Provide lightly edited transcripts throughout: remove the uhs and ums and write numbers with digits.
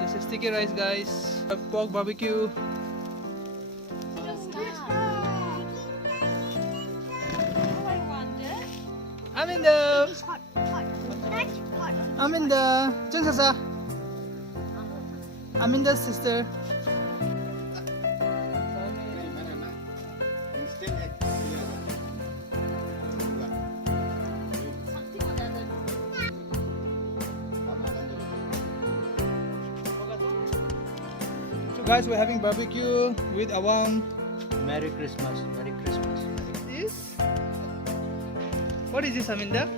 This is sticky rice, guys. Pork barbecue. Aminda. Aminda. Jeng Sasa. Aminda's sister. So guys, we're having barbecue with Awam. Merry Christmas. Merry Christmas. This? What is this, Aminda?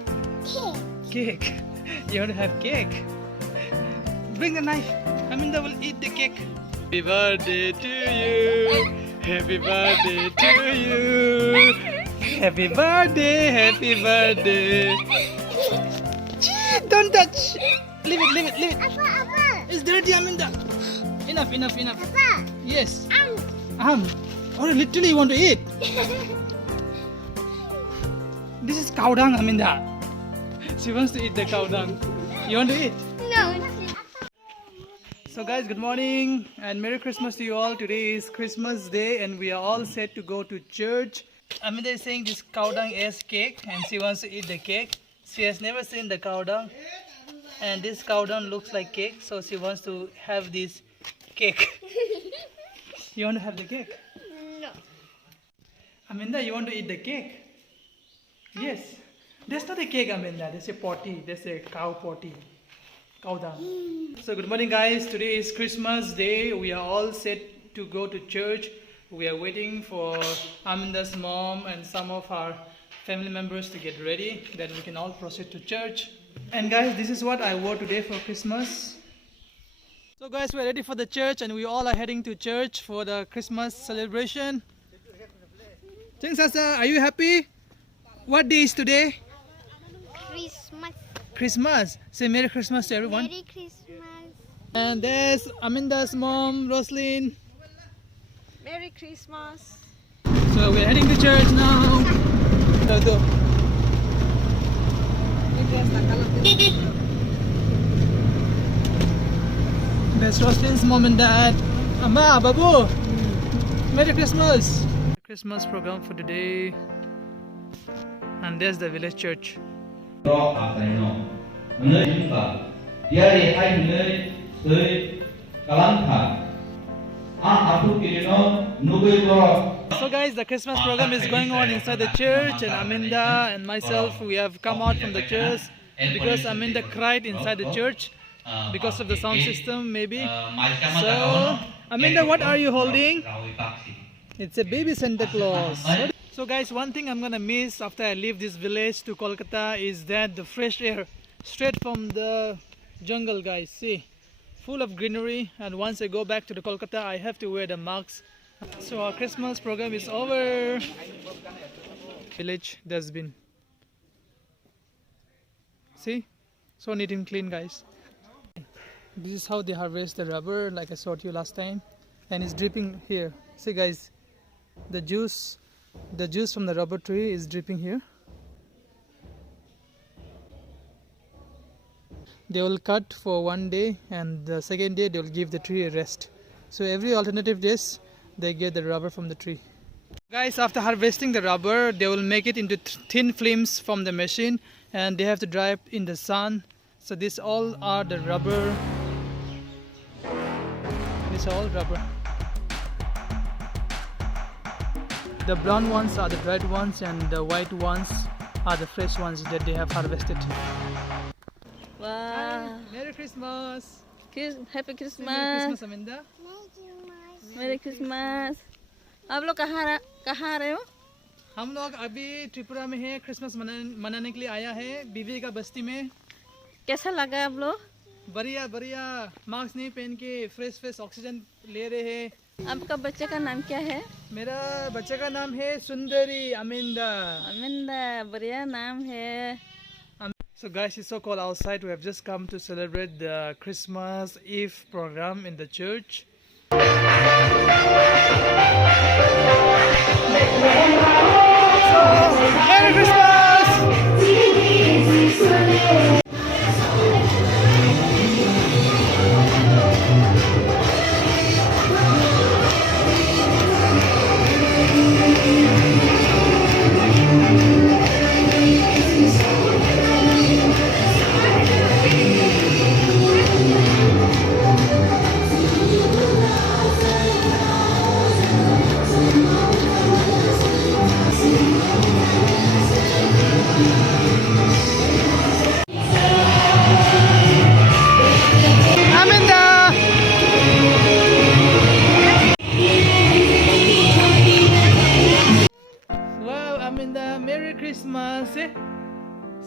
Cake. You want to have cake? Bring the knife. Aminda will eat the cake. Happy birthday to you. Happy birthday to you. Happy birthday. Happy birthday. Don't touch. Leave it, leave it, leave it. It's dirty, Aminda. Enough, enough, enough. Yes. Oh, literally you want to eat? This is cow dung, Aminda. She wants to eat the cow dung. You want to eat? No. So guys, good morning and Merry Christmas to you all. Today is Christmas Day and we are all set to go to church. Aminda is saying this cow dung is cake and she wants to eat the cake. She has never seen the cow dung and this cow dung looks like cake, so she wants to have this cake. You want to have the cake? No. Aminda, you want to eat the cake? Yes. That's not a cake, Aminda. That's a potty. That's a cow potty. Cow dung. So good morning, guys. Today is Christmas Day. We are all set to go to church. We are waiting for Aminda's mom and some of our family members to get ready. Then we can all proceed to church. And guys, this is what I wore today for Christmas. So guys, we're ready for the church and we all are heading to church for the Christmas celebration. Cheng Sasa, are you happy? What day is today? Christmas. Christmas. Say Merry Christmas to everyone. Merry Christmas. And there's Aminda's mom, Roslyn. Merry Christmas. So we're heading to church now. Go. There's Roslyn's mom and dad. Amma, Babu. Merry Christmas. Christmas program for today. And there's the village church. So guys, the Christmas program is going on inside the church and Aminda and myself, we have come out from the church because Aminda cried inside the church because of the sound system maybe. So, Aminda, what are you holding? It's a baby Santa Claus. So guys, one thing I'm gonna miss after I leave this village to Kolkata is that the fresh air straight from the jungle, guys. See, full of greenery, and once I go back to the Kolkata I have to wear the mask. So our Christmas program is over. Village dustbin. See, so neat and clean, guys. This is how they harvest the rubber, like I showed you last time, and it's dripping here. See guys, the juice from the rubber tree is dripping here. They will cut for one day and the second day they will give the tree a rest. So every alternative days they get the rubber from the tree. Guys, after harvesting the rubber, they will make it into thin films from the machine and they have to dry it in the sun. So these all are the rubber. These are all rubber. The brown ones are the dried ones and the white ones are the fresh ones that they have harvested. Wow. Merry Christmas! Happy Christmas. Merry Christmas, Aminda. Merry Christmas. आप लोग कहाँ रहे हो? हम लोग अभी त्रिपुरा में हैं, क्रिसमस मनाने के लिए आया है बीवी का बस्ती में. कैसा लगा आप लोग? बढ़िया बढ़िया. मास्क नहीं पहन के फ्रेश ऑक्सीजन ले रहे हैं. आपका बच्चे का नाम क्या है? मेरा बच्चे का नाम है सुंदरी अमिंदा. अमिंदा, बढ़िया नाम है. So guys, it's so cold outside. We have just come to celebrate the Christmas Eve program in the church. Merry Christmas!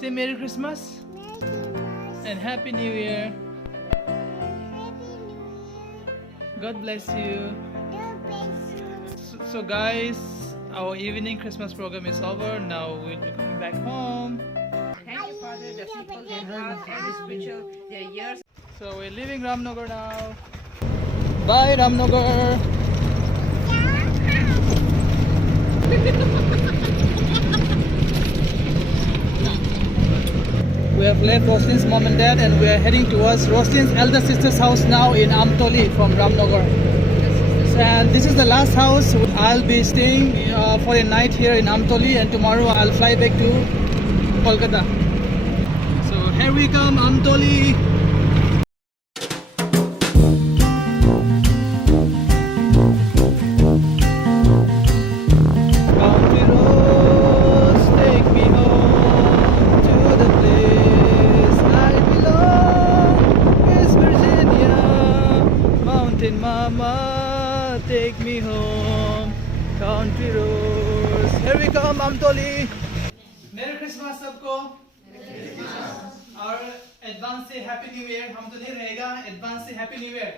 say Merry Christmas and Happy New Year. God bless you. So guys, our evening Christmas program is over. Now we'll be going back home. Thank you, Father. The people can have and spiritual their years. So we're leaving Ramnagar now. Bye Ramnagar. We have left Roslin's mom and dad and we are heading towards Roslin's elder sister's house now in Amtoli from Ramnagar. And this is the last house. I'll be staying for a night here in Amtoli and tomorrow I'll fly back to Kolkata. So here we come, Amtoli. Country roads take me home to the place I belong. West Virginia, Mountain Mama, take me home. Country roads. Here we come, Amtoli. Merry Christmas सबको. और advance से happy new year. हम तो नहीं रहेगा. Advance से happy new year.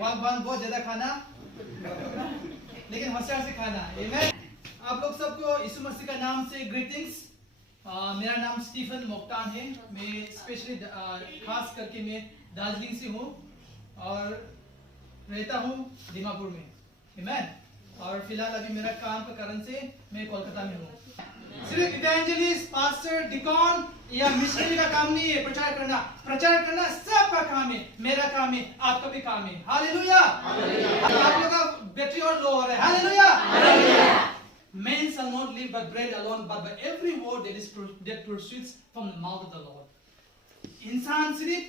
One बहुत ज्यादा खाना, लेकिन होशियार से खाना. आमीन. आप लोग सबको यीशु मसीह का नाम से ग्रीटिंग्स. मेरा नाम स्टीफन मोक्तान है. मैं स्पेशली खास करके मैं दार्जिलिंग से हूँ और रहता हूँ दीमापुर में. आमीन. और फिलहाल अभी मेरा काम के कारण से मैं कोलकाता में हूँ. सिर्फ इवेंजलिस्ट, पास्टर, डिकॉन या मिशनरी का काम नहीं है प्रचार करना. प्रचार करना सबका काम है. मेरा काम है, आपका भी काम है. हालेलुया. आप लोग का बैटरी और लो हो रहा है. Hallelujah. Men shall not live by bread alone, but by every word that proceeds from the mouth of the Lord. इंसान सिर्फ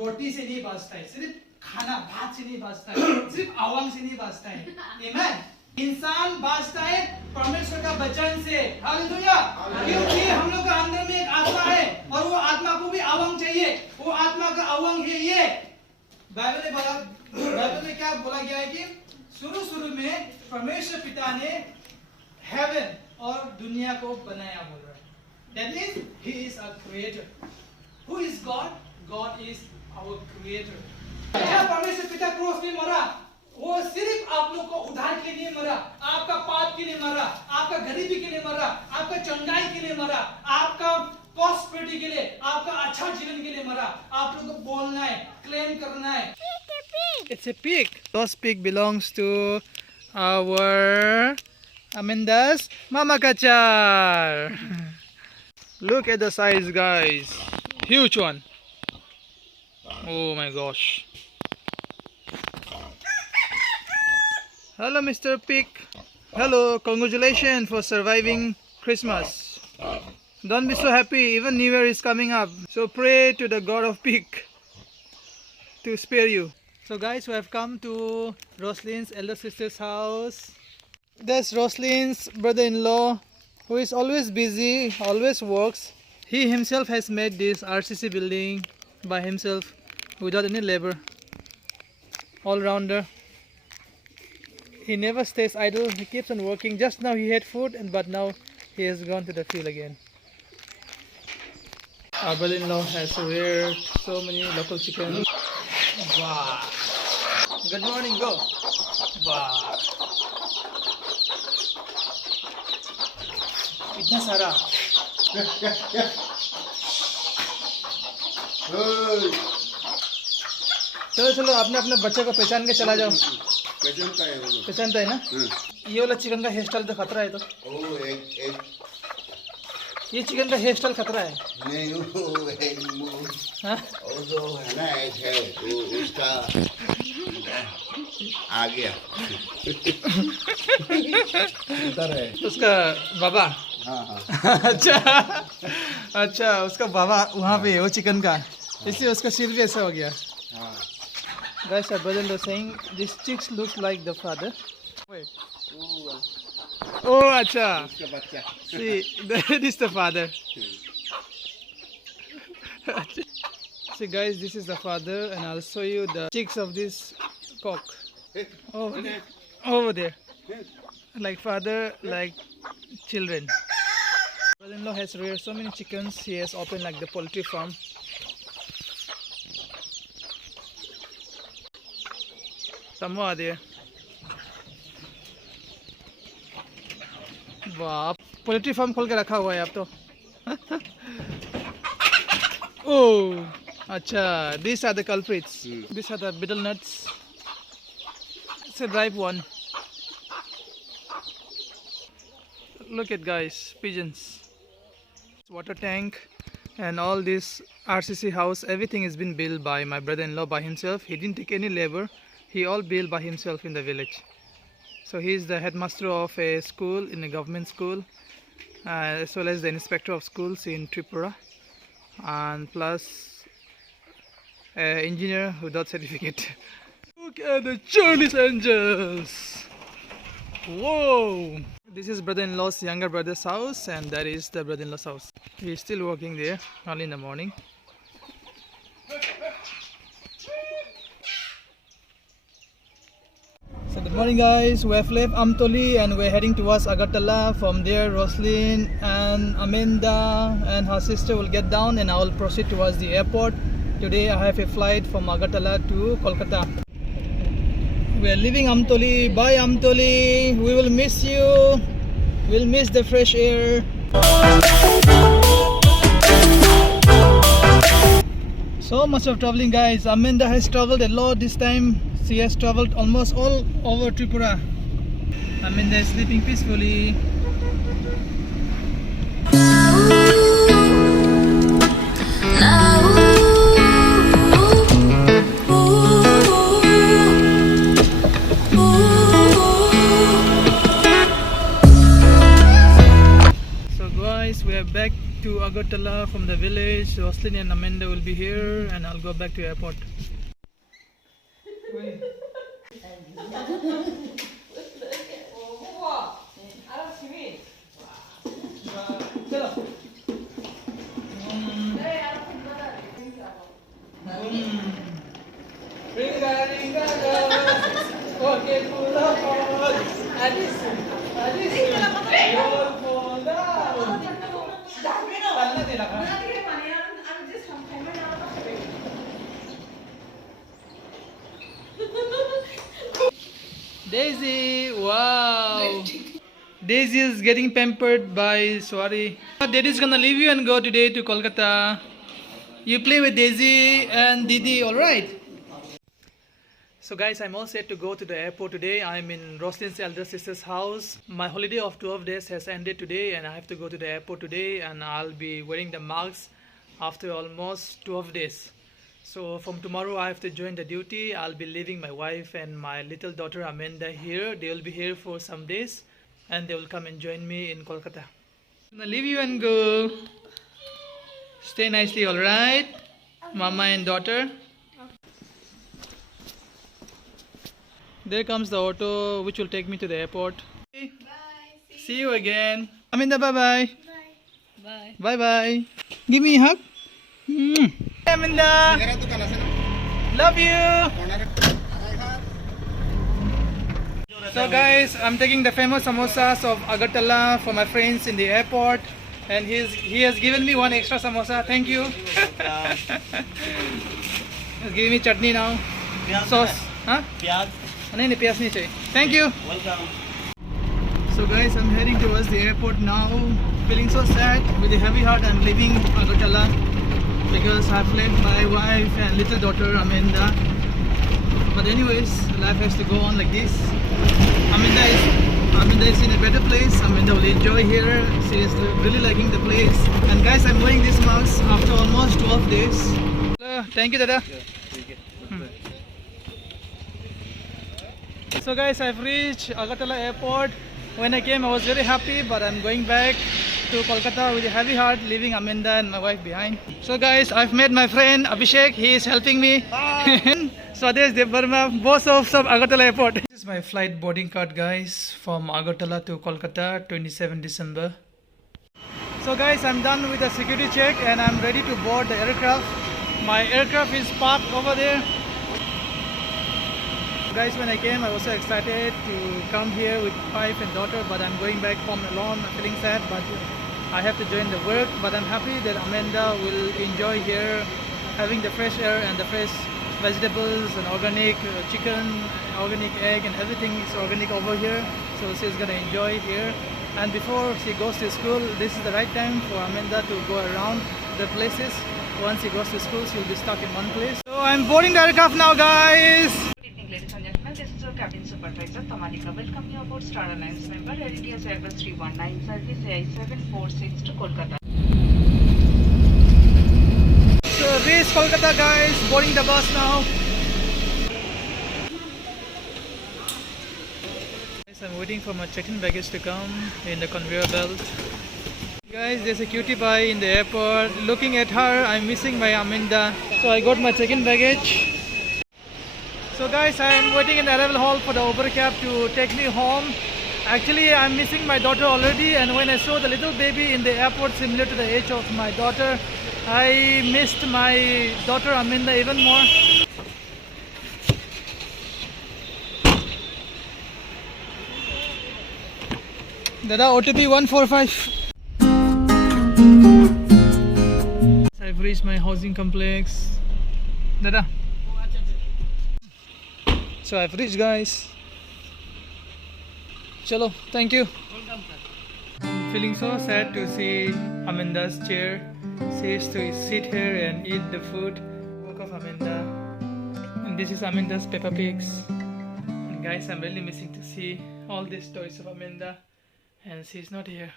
रोटी से नहीं बचता है, सिर्फ खाना भात से नहीं बचता है, सिर्फ आवांग से नहीं बचता है. आमीन. इंसान बचता है परमेश्वर का वचन से. हालेलुया. क्योंकि हम लोग का अंदर में एक आत्मा है और वो आत्मा को भी आवांग चाहिए. वो आत्मा का आवांग है ये. बाइबल में क्या बोला गया है कि शुरू में परमेश्वर पिता ने हेवन और दुनिया को बनाया बोल रहा है. That means he is a creator. Who is God? God is our creator. जब परमेश्वर पिता क्रूस पे मरा, वो सिर्फ आप लोग को उद्धार के लिए मरा. आपका पाप के लिए मरा, आपका गरीबी के लिए मरा, आपका चंगाई के लिए मरा, आपका प्रॉस्पेरिटी के लिए, आपका अच्छा जीवन के लिए मरा. आप लोग को बोलना है, क्लेम करना है. It's a pig. Those pig belongs to our Aminda's Mama Kachar. Look at the size, guys. Huge one. Oh my gosh. Hello, Mr. Pig. Hello, congratulations for surviving Christmas. Don't be so happy, even New Year is coming up. So pray to the God of Pig to spare you. So guys, we have come to Roslin's elder sister's house. That's Roslin's brother-in-law, who is always busy, always works. He himself has made this RCC building by himself without any labor. All-rounder. He never stays idle. He keeps on working. Just now he had food, but now he has gone to the field again. Our brother-in-law has reared so many local chickens. Wow. Good morning, go. Wow. इतना सारा. चलो चलो, अपने अपने बच्चे को पहचान के चला जाओ. पहचानता है ना. ये वाला चिकन का हेयर स्टाइल तो खतरा है. तो ये चिकन का हेयर स्टाइल खतरा है. नहीं वो हाँ? वो जो है ना एक है वो उसका आ गया उधर है उसका बाबा. हाँ हाँ अच्छा उसका बाबा वहाँ पे है वो चिकन का, इसलिए उसका सिर भी ऐसा हो गया. हाँ Guys, our brother-in-law saying this chicks looks like the father. Wait. Oh, acha. उसका बच्चा See, that is the father. See, guys, this is the father, and I'll show you the chicks of this cock. Over there. Over there. Like father, like children. Brother-in-law has reared so many chickens. He has opened like the poultry farm. Some more are there. वाह, poultry farm खोल के रखा हुआ है आप तो. Oh, अच्छा, these are the culprits. These are the betel nuts. It's a ripe one. Look at guys, pigeons. Water tank and all this RCC house, everything has been built by my brother-in-law by himself. He didn't take any labor. He all built by himself in the village. So he is the headmaster of a school, in a government school, as well as the inspector of schools in Tripura, and plus engineer without certificate. Look at the Chinese angels! Whoa! This is brother-in-law's younger brother's house, and that is the brother-in-law's house. He is still working there early in the morning. So good morning guys, we have left Amtoli and we're heading towards Agartala. From there Roslyn and Amanda and her sister will get down and I will proceed towards the airport. Today I have a flight from Agartala to Kolkata. We are leaving Amtoli. Bye Amtoli, we will miss you. We'll miss the fresh air. So much of traveling guys. Amanda has traveled a lot this time. She has traveled almost all over Tripura. Amanda is sleeping peacefully. So guys, we are back to Agartala from the village. Roslyn and Amanda will be here and I'll go back to airport. Daisy, wow! Daisy is getting pampered by Swari. Daddy's gonna leave you and go today to Kolkata. You play with Daisy and Didi, alright? So guys, I'm all set to go to the airport today. I'm in Roslyn's elder sister's house. My holiday of 12 days has ended today and I have to go to the airport today and I'll be wearing the masks after almost 12 days. So from tomorrow I have to join the duty. I'll be leaving my wife and my little daughter Amanda here. They will be here for some days and they will come and join me in Kolkata. I'm gonna leave you and go. Stay nicely, alright? Mama and daughter. There comes the auto which will take me to the airport. Bye. See you again. Amanda, bye-bye. Bye. Bye-bye. Give me a hug. Hey, Amanda. Love you. So guys, I'm taking the famous samosas of Agartala for my friends in the airport. And he has given me one extra samosa. Thank you. He's giving me chutney now. Sauce. Huh? नहीं प्याज नहीं चाहिए. Thank you. Welcome. So guys, I'm heading towards the airport now. Feeling so sad. With a heavy heart, I'm leaving Agartala because I've left my wife and little daughter Amanda. But anyways, life has to go on like this. Amanda is in a better place. Amanda will enjoy here. She is really liking the place. And guys, I'm wearing this mask after almost 12 days. Thank you, Dada. So guys, I've reached Agartala airport. When I came, I was very happy, but I'm going back to Kolkata with a heavy heart, leaving Amanda and my wife behind. So guys, I've met my friend Abhishek. He is helping me. Swadesh Dev Verma, boss of Agartala airport. This is my flight boarding card, guys, from Agartala to Kolkata, 27 December. So guys, I'm done with the security check and I'm ready to board the aircraft. My aircraft is parked over there. Guys, when I came, I was so excited to come here with wife and daughter, but I'm going back home alone. I'm feeling sad, but I have to join the work, but I'm happy that Amanda will enjoy here, having the fresh air and the fresh vegetables and organic chicken, organic egg, and everything is organic over here. So she's gonna enjoy here. And before she goes to school, this is the right time for Amanda to go around the places. Once she goes to school, she'll be stuck in one place. So I'm boarding the aircraft now, guys. Good evening, ladies and gentlemen. This is your cabin supervisor, Tamalika. Welcome you aboard Star Alliance member, Air India's Airbus 319 service AI746 to Kolkata. So reach Kolkata, guys. Boarding the bus now. Guys, I'm waiting for my check-in baggage to come in the conveyor belt. Guys, there's a cutie pie in the airport. Looking at her, I'm missing my Amanda. So I got my check-in baggage. So guys, I'm waiting in the arrival hall for the Uber cab to take me home. Actually, I'm missing my daughter already, and when I saw the little baby in the airport similar to the age of my daughter, I missed my daughter Amanda even more. Dada, OTP 145. I've reached my housing complex. Dada. So I've reached, guys. Chalo, thank you. I'm feeling so sad to see Amanda's chair. She used to sit here and eat the food. Work of Amanda. And this is Amanda's Peppa Pigs. And guys, I'm really missing to see all these toys of Amanda. And she's not here.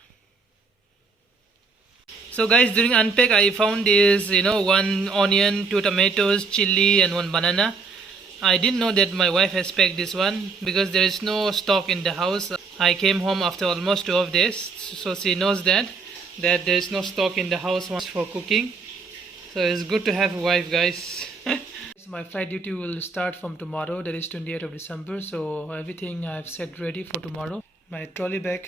So guys, during unpack I found this, one onion, 2 tomatoes, chili and 1 banana. I didn't know that my wife has packed this one because there is no stock in the house. I came home after almost 12 days, so she knows that there is no stock in the house for cooking. So it's good to have a wife, guys. My flight duty will start from tomorrow, that is 28th of December. So everything I've set ready for tomorrow. My trolley bag.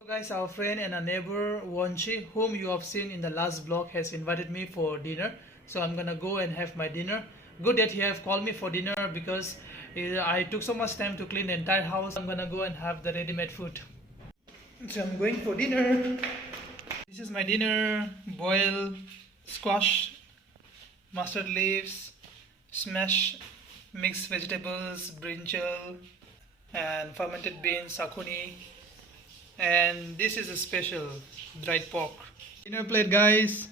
So guys, our friend and a neighbor Wonchi, whom you have seen in the last vlog, has invited me for dinner. So I'm gonna go and have my dinner. Good that he have called me for dinner because I took so much time to clean the entire house. I'm gonna go and have the ready-made food. So I'm going for dinner. This is my dinner: boiled squash, mustard leaves, smashed mixed vegetables, brinjal, and fermented beans, sakuni. And this is a special dried pork. Dinner plate, guys.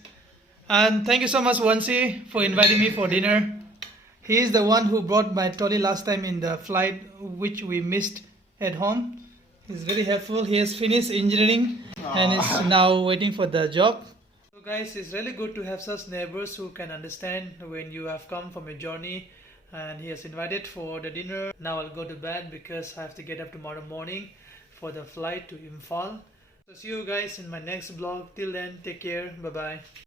And thank you so much, Wansi, for inviting me for dinner. He is the one who brought my trolley last time in the flight, which we missed at home. He's very helpful. He has finished engineering and is now waiting for the job. So guys, it's really good to have such neighbors who can understand when you have come from a journey. And he has invited for the dinner. Now I'll go to bed because I have to get up tomorrow morning for the flight to Imphal. So see you guys in my next vlog. Till then, take care. Bye bye.